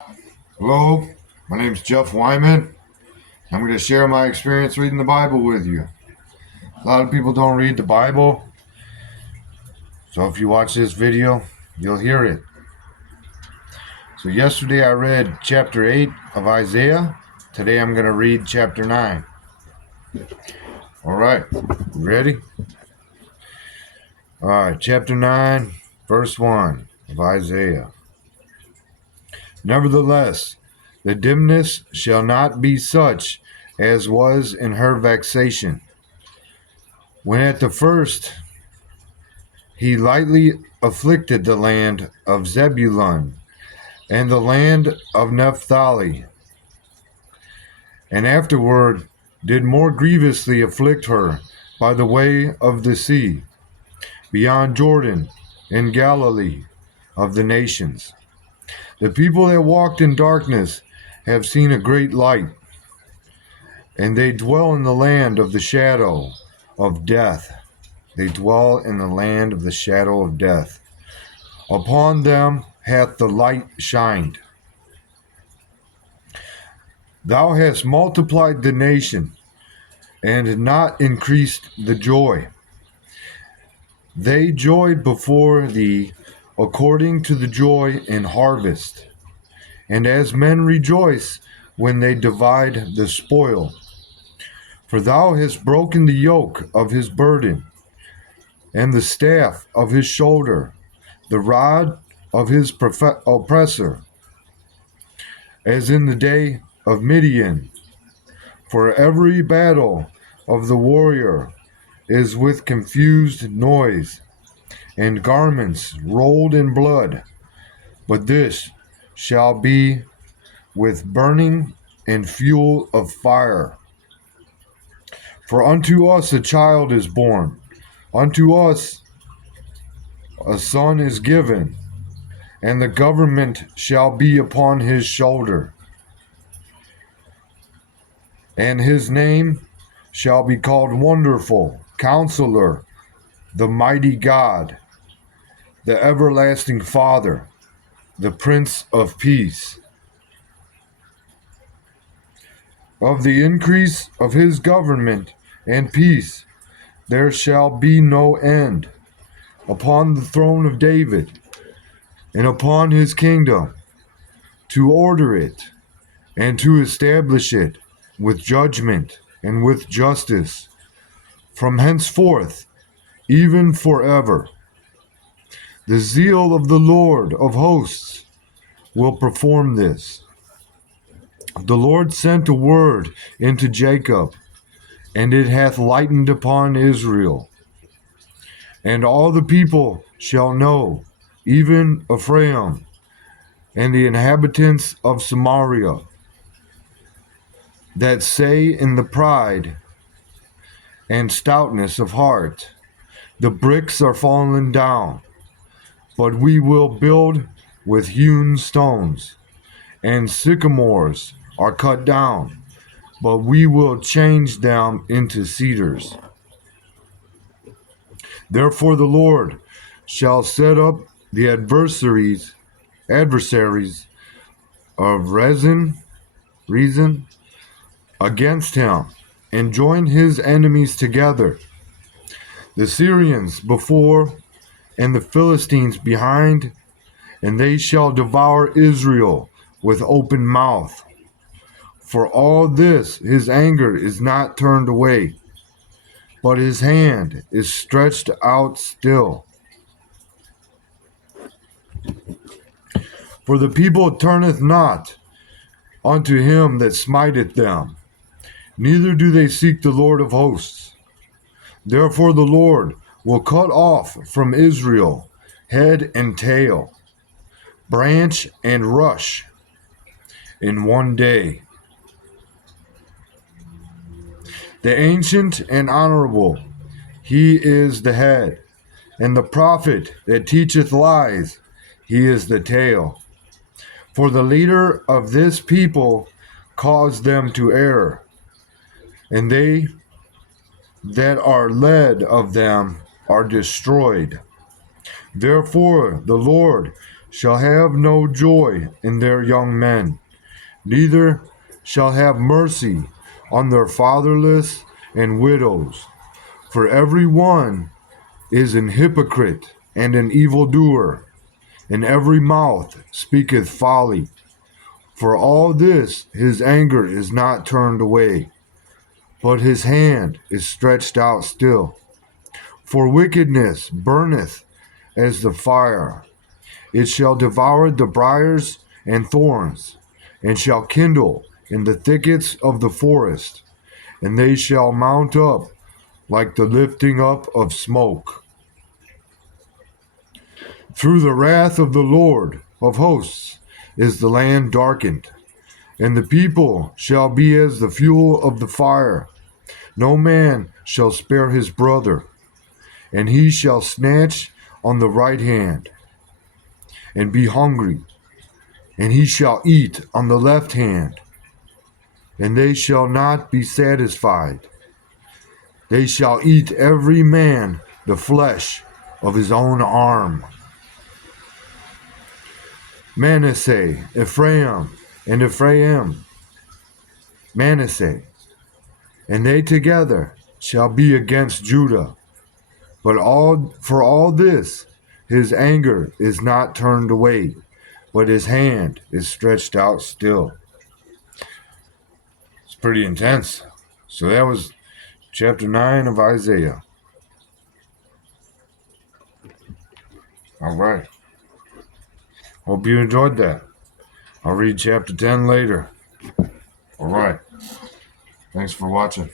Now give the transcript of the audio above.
Hello, my name is Jeff Wyman. I'm going to share my experience reading the Bible with you. A lot of people don't read the Bible, so if you watch this video, you'll hear it. So yesterday I read chapter 8 of Isaiah. Today I'm going to read chapter 9. All right, ready? All right, chapter 9, verse 1 of Isaiah. Nevertheless, the dimness shall not be such as was in her vexation, when at the first he lightly afflicted the land of Zebulun and the land of Naphtali, and afterward did more grievously afflict her by the way of the sea, beyond Jordan, in Galilee of the nations. The people that walked in darkness have seen a great light, and they dwell in the land of the shadow of death. They dwell in the land of the shadow of death. Upon them hath the light shined. Thou hast multiplied the nation, and not increased the joy. They joyed before thee according to the joy in harvest, and as men rejoice when they divide the spoil. For thou hast broken the yoke of his burden, and the staff of his shoulder, the rod of his oppressor, as in the day of Midian. For every battle of the warrior is with confused noise, and garments rolled in blood. But this shall be with burning and fuel of fire. For unto us a child is born, unto us a son is given, and the government shall be upon his shoulder. And his name shall be called Wonderful, Counselor, the Mighty God, the Everlasting Father, the Prince of Peace. Of the increase of his government and peace there shall be no end, upon the throne of David, and upon his kingdom, to order it, and to establish it with judgment and with justice, from henceforth, even forever. The zeal of the Lord of hosts will perform this. The Lord sent a word into Jacob, and it hath lightened upon Israel. And all the people shall know, even Ephraim, and the inhabitants of Samaria, that say in the pride and stoutness of heart, the bricks are fallen down, but we will build with hewn stones, and sycamores are cut down, but we will change them into cedars. Therefore the Lord shall set up the adversaries of reason against him, and join his enemies together, the Syrians before, and the Philistines behind, and they shall devour Israel with open mouth. For all this his anger is not turned away, but his hand is stretched out still. For the people turneth not unto him that smiteth them, neither do they seek the Lord of hosts. Therefore the Lord will cut off from Israel head and tail, branch and rush, in one day. The ancient and honorable, he is the head, and the prophet that teacheth lies, he is the tail. For the leader of this people caused them to err, and they that are led of them are destroyed. Therefore the Lord shall have no joy in their young men, neither shall have mercy on their fatherless and widows. For every one is an hypocrite and an evildoer, and every mouth speaketh folly. For all this his anger is not turned away, but his hand is stretched out still. For wickedness burneth as the fire, it shall devour the briars and thorns, and shall kindle in the thickets of the forest, and they shall mount up like the lifting up of smoke. Through the wrath of the Lord of hosts is the land darkened, and the people shall be as the fuel of the fire. No man shall spare his brother, and he shall snatch on the right hand, and be hungry, and he shall eat on the left hand, and they shall not be satisfied. They shall eat every man the flesh of his own arm. Manasseh, Ephraim, and Ephraim, Manasseh, and they together shall be against Judah. But for all this, his anger is not turned away, but his hand is stretched out still. It's pretty intense. So that was chapter 9 of Isaiah. All right. Hope you enjoyed that. I'll read chapter 10 later. All right. Thanks for watching.